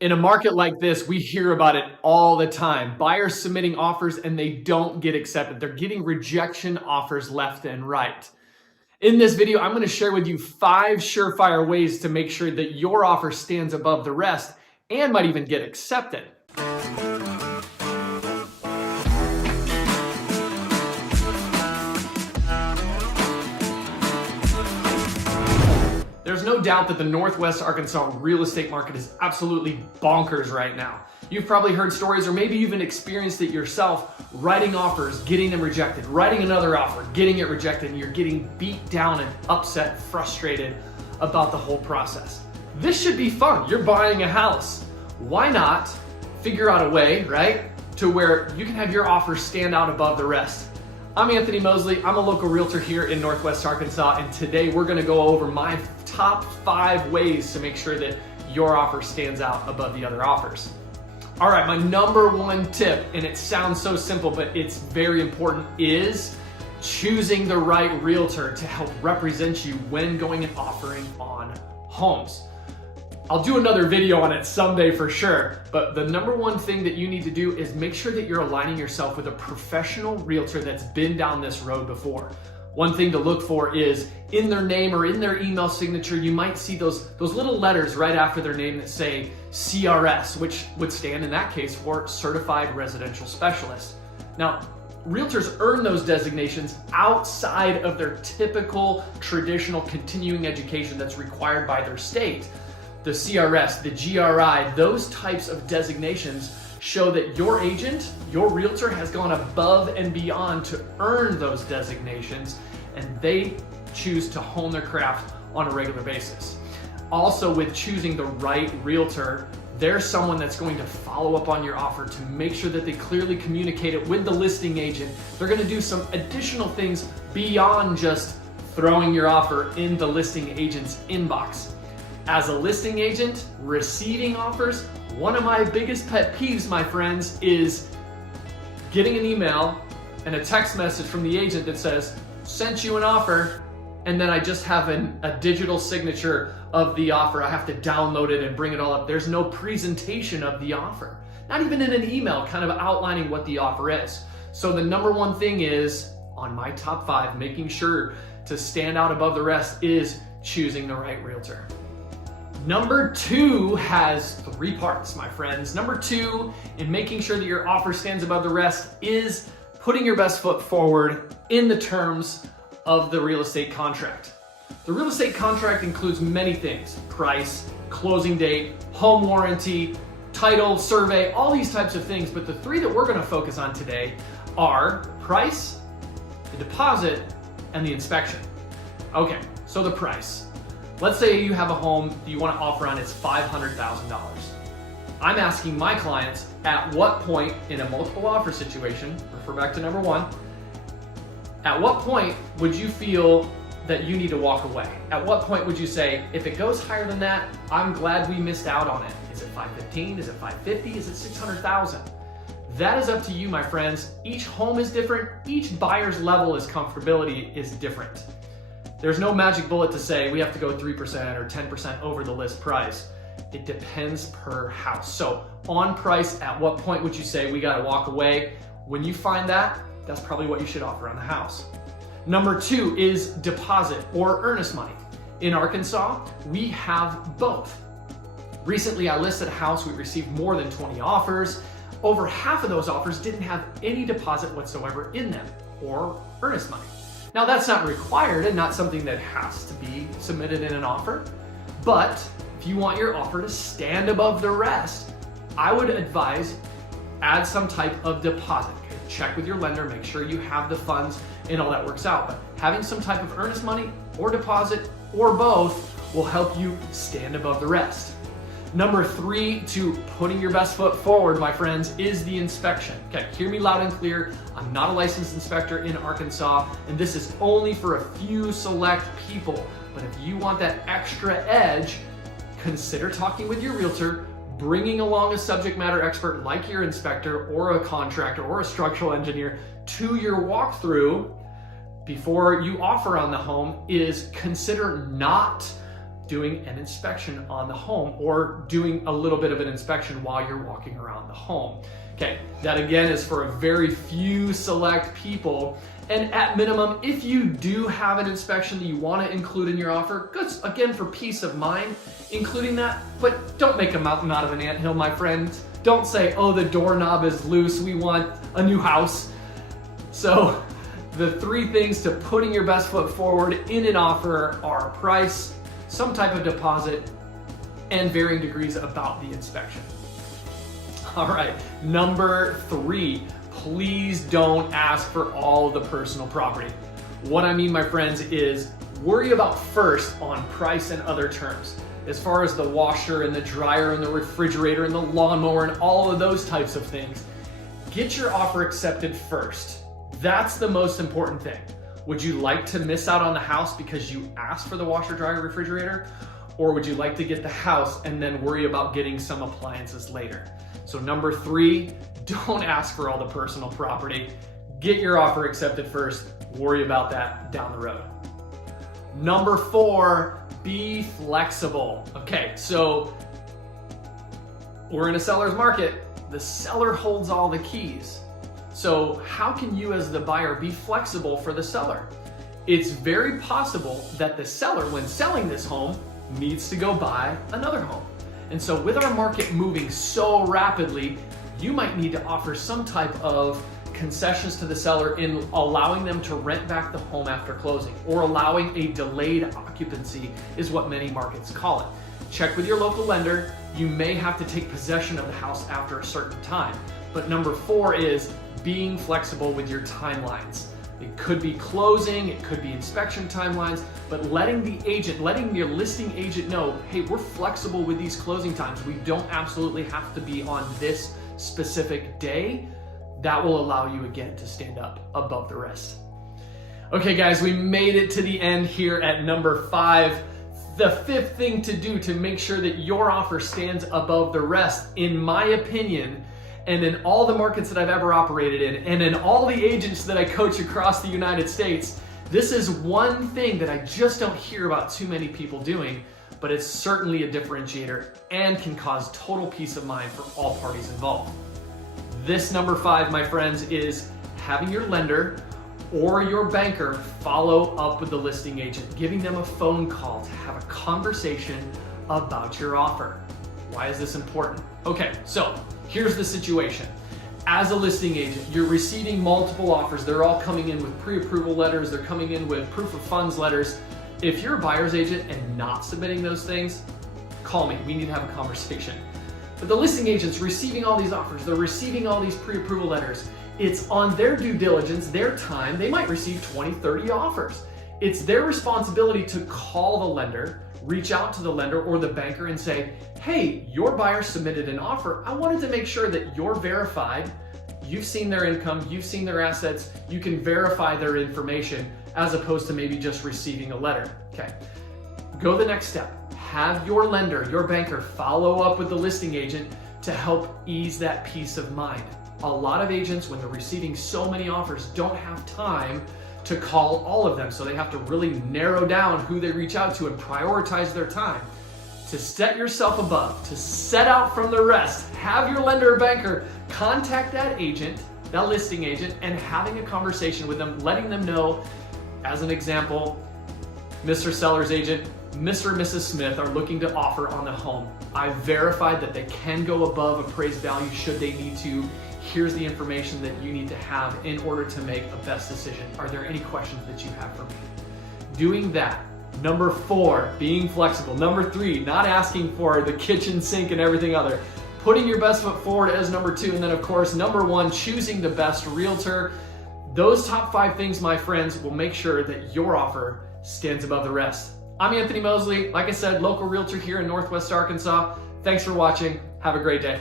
In a market like this, we hear about it all the time. Buyers submitting offers and they don't get accepted. They're getting rejection offers left and right. In this video, I'm going to share with you 5 surefire ways to make sure that your offer stands above the rest and might even get accepted. There's no doubt that the Northwest Arkansas real estate market is absolutely bonkers right now. You've probably heard stories, or maybe even experienced it yourself, writing offers, getting them rejected, writing another offer, getting it rejected, and you're getting beat down and upset, frustrated about the whole process. This should be fun. You're buying a house. Why not figure out a way, right, to where you can have your offer stand out above the rest? I'm Anthony Mosley. I'm a local realtor here in Northwest Arkansas, and today we're going to go over my top 5 ways to make sure that your offer stands out above the other offers. All right, my number 1 tip, and it sounds so simple, but it's very important, is choosing the right realtor to help represent you when going and offering on homes. I'll do another video on it someday for sure, but the number 1 thing that you need to do is make sure that you're aligning yourself with a professional realtor that's been down this road before. One thing to look for is in their name or in their email signature, you might see those little letters right after their name that say CRS, which would stand in that case for Certified Residential Specialist. Now, realtors earn those designations outside of their typical traditional continuing education that's required by their state. The CRS, the GRI, those types of designations show that your agent, your realtor, has gone above and beyond to earn those designations, and they choose to hone their craft on a regular basis. Also, with choosing the right realtor, there's someone that's going to follow up on your offer to make sure that they clearly communicate it with the listing agent. They're going to do some additional things beyond just throwing your offer in the listing agent's inbox. As a listing agent, receiving offers, one of my biggest pet peeves, my friends, is getting an email and a text message from the agent that says, sent you an offer, and then I just have a digital signature of the offer. I have to download it and bring it all up. There's no presentation of the offer, not even in an email kind of outlining what the offer is. So the number 1 thing is, on my top 5, making sure to stand out above the rest is choosing the right realtor. Number 2 has 3 parts, my friends. Number 2, in making sure that your offer stands above the rest, is putting your best foot forward in the terms of the real estate contract. The real estate contract includes many things: price, closing date, home warranty, title, survey, all these types of things. But the 3 that we're going to focus on today are price, the deposit, and the inspection. Okay, so the price. Let's say you have a home that you want to offer on, it's $500,000. I'm asking my clients, at what point in a multiple offer situation, refer back to number 1, at what point would you feel that you need to walk away? At what point would you say, if it goes higher than that, I'm glad we missed out on it? Is it 515? Is it 550? Is it 600,000? That is up to you, my friends. Each home is different. Each buyer's level of comfortability is different. There's no magic bullet to say we have to go 3% or 10% over the list price. It depends per house. So on price, at what point would you say we gotta walk away? When you find that, that's probably what you should offer on the house. Number 2 is deposit or earnest money. In Arkansas, we have both. Recently, I listed a house, we received more than 20 offers. Over half of those offers didn't have any deposit whatsoever in them, or earnest money. Now, that's not required and not something that has to be submitted in an offer, but if you want your offer to stand above the rest, I would advise add some type of deposit. Okay? Check with your lender, make sure you have the funds and all that works out, but having some type of earnest money or deposit or both will help you stand above the rest. Number 3 to putting your best foot forward, my friends, is the inspection. Okay, hear me loud and clear. I'm not a licensed inspector in Arkansas, and this is only for a few select people. But if you want that extra edge, consider talking with your realtor, bringing along a subject matter expert like your inspector or a contractor or a structural engineer to your walkthrough before you offer on the home. Is consider not doing an inspection on the home or doing a little bit of an inspection while you're walking around the home. Okay, that again is for a very few select people. And at minimum, if you do have an inspection that you want to include in your offer, good, again, for peace of mind, including that, but don't make a mountain out of an anthill, my friends. Don't say, oh, the doorknob is loose, we want a new house. So the 3 things to putting your best foot forward in an offer are price, some type of deposit, and varying degrees about the inspection. All right, number 3, please don't ask for all the personal property. What I mean, my friends, is worry about first on price and other terms. As far as the washer and the dryer and the refrigerator and the lawnmower and all of those types of things, get your offer accepted first. That's the most important thing. Would you like to miss out on the house because you asked for the washer, dryer, refrigerator? Or would you like to get the house and then worry about getting some appliances later? So number 3, don't ask for all the personal property. Get your offer accepted first. Worry about that down the road. Number 4, be flexible. Okay, so we're in a seller's market. The seller holds all the keys. So how can you as the buyer be flexible for the seller? It's very possible that the seller, when selling this home, needs to go buy another home. And so with our market moving so rapidly, you might need to offer some type of concessions to the seller in allowing them to rent back the home after closing, or allowing a delayed occupancy is what many markets call it. Check with your local lender. You may have to take possession of the house after a certain time. But number 4 is being flexible with your timelines. It could be closing, it could be inspection timelines, but letting your listing agent know, hey, we're flexible with these closing times. We don't absolutely have to be on this specific day. That will allow you again to stand up above the rest. Okay guys, we made it to the end here at number 5. The 5th thing to do to make sure that your offer stands above the rest, in my opinion, and in all the markets that I've ever operated in, and in all the agents that I coach across the United States, this is one thing that I just don't hear about too many people doing, but it's certainly a differentiator and can cause total peace of mind for all parties involved. This number 5, my friends, is having your lender or your banker follow up with the listing agent, giving them a phone call to have a conversation about your offer. Why is this important? Okay, so here's the situation. As a listing agent, you're receiving multiple offers. They're all coming in with pre-approval letters. They're coming in with proof of funds letters. If you're a buyer's agent and not submitting those things, call me. We need to have a conversation. But the listing agent's receiving all these offers. They're receiving all these pre-approval letters. It's on their due diligence, their time. They might receive 20, 30 offers. It's their responsibility to call the lender, reach out to the lender or the banker and say, hey, your buyer submitted an offer. I wanted to make sure that you're verified. You've seen their income, you've seen their assets, you can verify their information as opposed to maybe just receiving a letter. Okay, go the next step. Have your lender, your banker, follow up with the listing agent to help ease that peace of mind. A lot of agents, when they're receiving so many offers, don't have time to call all of them. So they have to really narrow down who they reach out to and prioritize their time. To set yourself above, to set out from the rest, have your lender or banker contact that agent, that listing agent, and having a conversation with them, letting them know, as an example, Mr. Seller's agent, Mr. and Mrs. Smith are looking to offer on the home. I've verified that they can go above appraised value should they need to. Here's the information that you need to have in order to make a best decision. Are there any questions that you have for me? Doing that. Number 4, being flexible. Number 3, not asking for the kitchen sink and everything other. Putting your best foot forward as number 2. And then of course, number 1, choosing the best realtor. Those top 5 things, my friends, will make sure that your offer stands above the rest. I'm Anthony Mosley. Like I said, local realtor here in Northwest Arkansas. Thanks for watching. Have a great day.